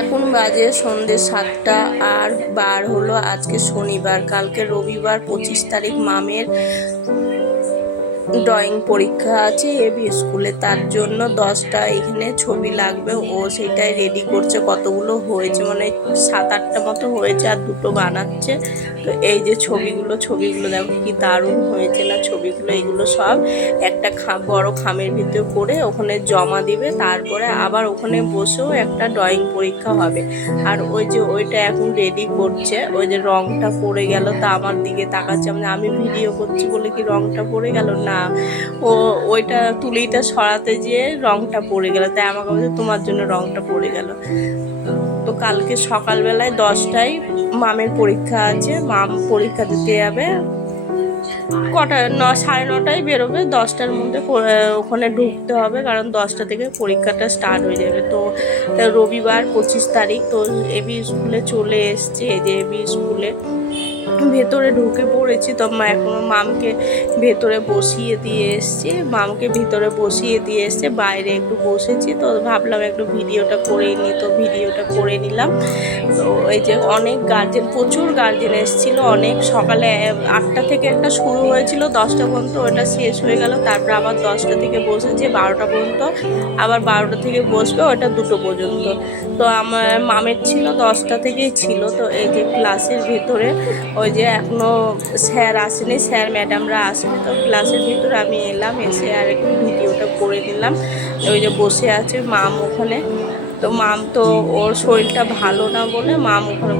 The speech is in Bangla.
এখন বাজে সন্ধ্যে 7টা আর বার হলো আজকে শনিবার, কালকে রবিবার 25 তারিখ মামের ড্রয়িং পরীক্ষা আছে এবি স্কুলে। তার জন্য 10টা এখানে ছবি লাগবে, ও সেটাই রেডি করছে। কতগুলো হয়েছে মানে 7-8টা মতো হয়েছে আর দুটো বানাচ্ছে। তো এই যে ছবিগুলো দেখো কি দারুণ হয়েছে না ছবিগুলো। এগুলো সব একটা বড় খামের ভিতরে করে ওখানে জমা দিবে, তারপরে আবার ওখানে বসেও একটা ড্রয়িং পরীক্ষা হবে। আর ওই যে ওইটা এখন রেডি করছে, ওই যে রংটা পড়ে গেল, তা আমার দিকে তাকাচ্ছে, মানে আমি ভিডিও করছি বলে কি রংটা পড়ে গেল না, ও ওইটা তুলিটা সরাতে যেয়ে রংটা পড়ে গেল, তাই আমাকে বলছে তোমার জন্য রংটা পড়ে গেল। তো কালকে সকালবেলায় 10টায় মামের পরীক্ষা আছে, মাম পরীক্ষা দিতে যাবে। কটা 9:30টায় বেরোবে, 10টার মধ্যে ওখানে ঢুকতে হবে, কারণ 10টা থেকে পরীক্ষাটা স্টার্ট হয়ে যাবে। তো রবিবার 25 তারিখ তো এবি স্কুলে চলে এসছে। এই যে এবি স্কুলে ভেতরে ঢুকে পড়েছি। তো এখনো মামকে ভেতরে বসিয়ে দিয়ে এসছে, বাইরে একটু বসেছি। তো ভাবলাম একটু ভিডিওটা করেই নিই, তো ভিডিওটা করে নিলাম। তো এই যে অনেক গার্জেন, প্রচুর গার্জেন এসেছিল অনেক। সকালে 8টা থেকে একটা শুরু হয়েছিল, 10টা পর্যন্ত ওটা শেষ হয়ে গেল। তারপর আবার 10টা থেকে বসেছে 12টা পর্যন্ত, আবার 12টা থেকে বসবে ওটা 2টো পর্যন্ত। তো আমার মামের ছিল 10টা থেকেই ছিল। তো এই যে ক্লাসের ভিতরে ওই যে এখনও স্যার আসেনি, স্যার ম্যাডামরা আসেনি। তো ক্লাসের ভিতরে আমি এলাম, এসে আর একটু ভিডিওটা করে নিলাম। ওই যে বসে আছে মাম ওখানে। তো মাম তো ওর শরীরটা ভালো না বলে মাম ওখানে